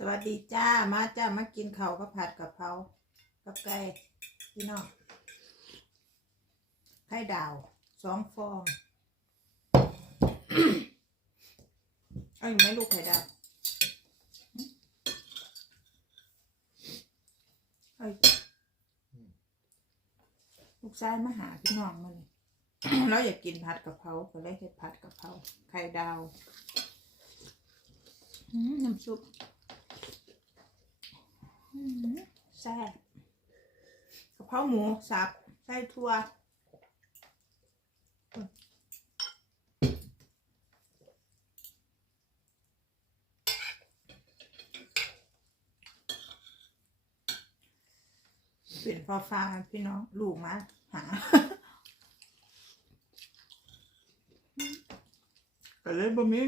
สวัสดีจ้า มาจ้า มากินข้าวกับผัดกะเพรากับไก่พี่น้องไข่ดาวสองฟองเอาอยู่ไหมลูกไข่ดาวเอาอีกลูกชายมาหาพี่น้องมันเราอยากกินผัดกะเพราก็เลยเฮ็ดผัดกะเพราไข่ดาวน้ำซุป แซ่บกะเพราหมูสับไส้ทั่วเปลี่ยนฟ้าฟ้าพี่น้องลูกมาหาก็เลยบ่มี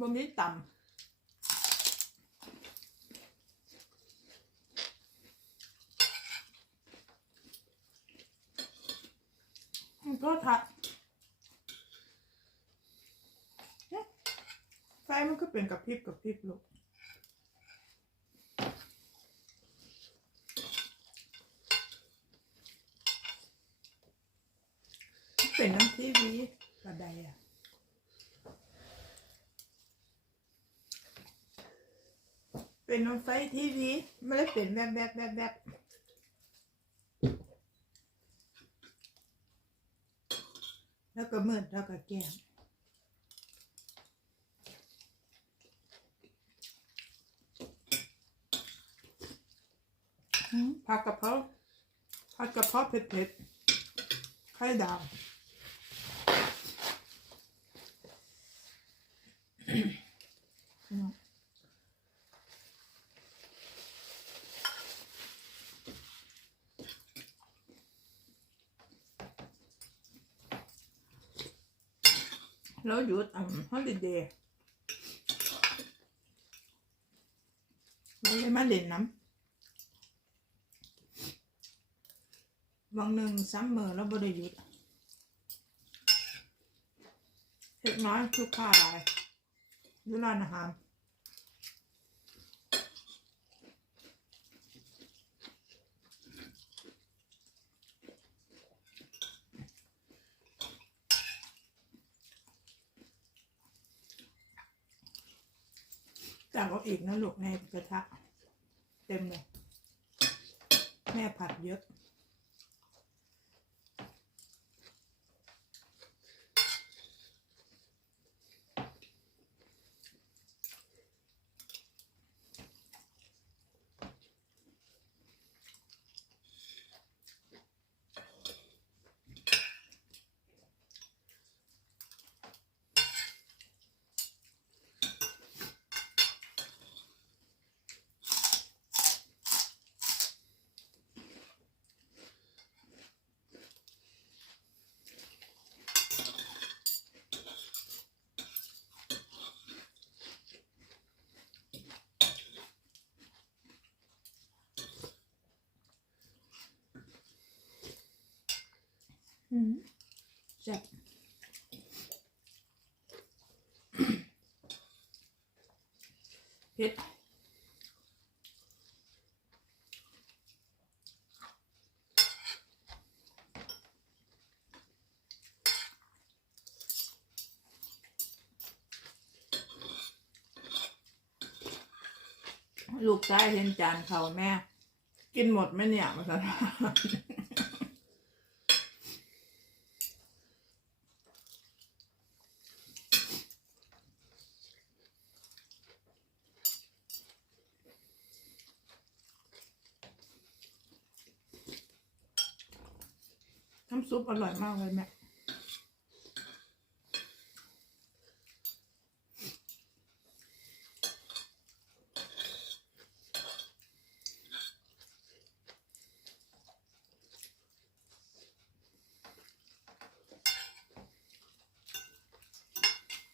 บ่มีต่ำ ก็ทัดเอ๊ะไฟมันก็เป็นกับพริบกับพริบลูกเป็นน้ำทีวีกระไดอะเป็นน้ำไฟทีวีไม่ได้เป็นแบบแบบแบบแบบ แล้วก็มืดแล้วก็แก้มผักกะเพราผัดกะเพราเผ็ดๆไข่ดาว แล้วหยุดอ่าฮอลิเดย์เราเลยมาเล่นน้ำวังหนึ่งซ้ำมือแล้วบ่ได้หยุดเล็กน้อยลูกค้าหลายอยุรานอาหาร จากเอาอีกนะลูกในกระทะ เต็มเลย แม่ผัดเยอะ อืมแซ่บเผ็ดลูกชายเห็นจานเขาแม่ กินหมดไหมเนี่ยมาสัน น้ำซุปอร่อยมากเลยแม่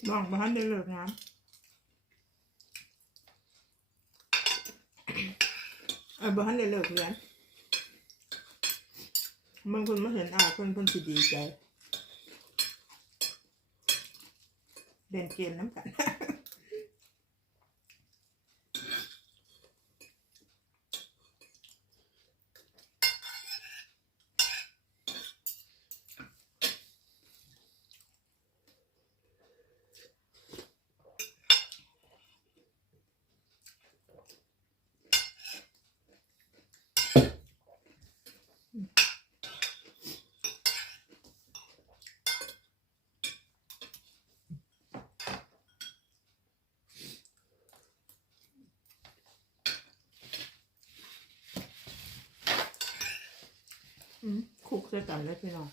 ลองบ้านได้เลยน้ำเออบ้านได้เลยเพื่อน บางคนมาเห็นอ่าวคนคนสิดีใจเล่นเกมน้ำกัน อื มคลุกใส่กันเลยพี่น้อง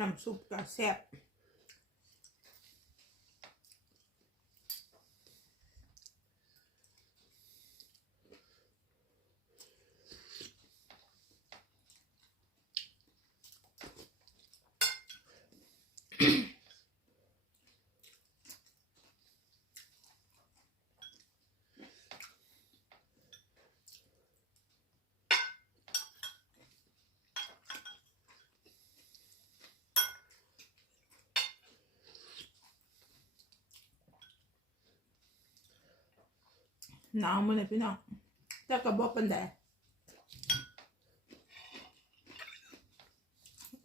น้ำซุปก็แซ่บ หนาวมาเลยพี่น้องเจ้ากระบอกเป็นแดด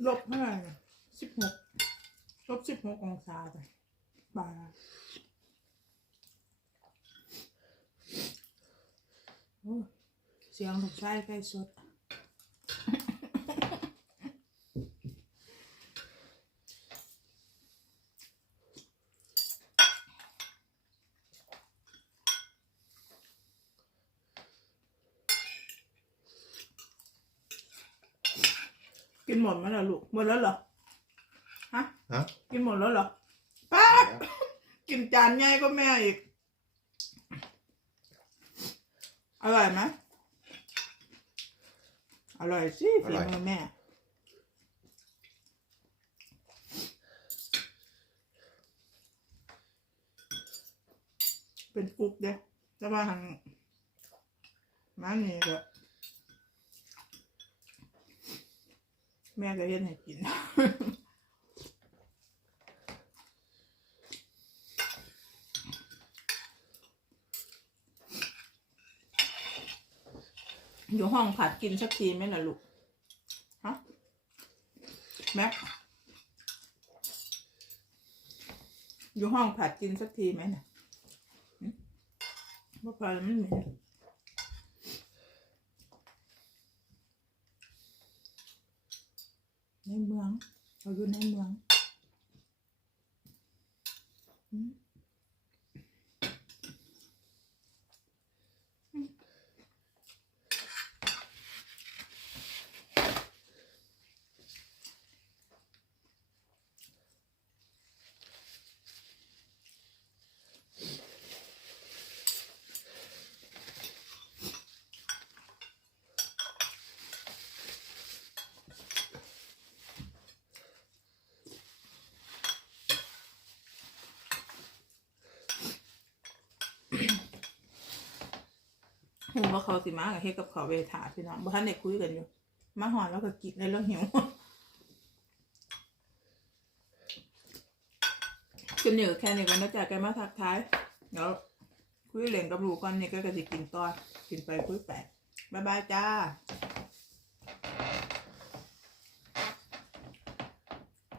ลบเท่าไหร่สิบหกลบสิบหกองศาไปบาเสียงถูกใช้ใกล้สุด กินหมดไหมล่ะลูกหมดแล้วเหรอฮะฮะ กินหมดแล้วเหรอป้าดกินจานใหญ่ก็แม่อีกอร่อยไหมอร่อยสิฝีมือแม่ เป็นฟุกเด้แต่ว่าทางมันนี่ก็ แม่ก็เฮ็ดให้กินอยู่ห้องผัดกินสักทีไหมล่ะลูก ฮะ แม็ก อยู่ห้องผัดกินสักทีไหมน่ะหึบ่พอมันเหม็น ในเมือง เราอยู่ในเมือง อืมูว่าเขาสิมากับเฮ็ดกับเขาเวทาพี่น้องบ่ทันได้คุยกันอยู่ มาหอนแล้วก็กินในเรื่องหิวกินอยู่แค่นี้กันนะจ๊ะแกมาทักทายเดี๋ยวคุยเล่งกับลูกก่อนนี่ก็จะกินต่อกินไปคุยไปบ๊ายบายจ้า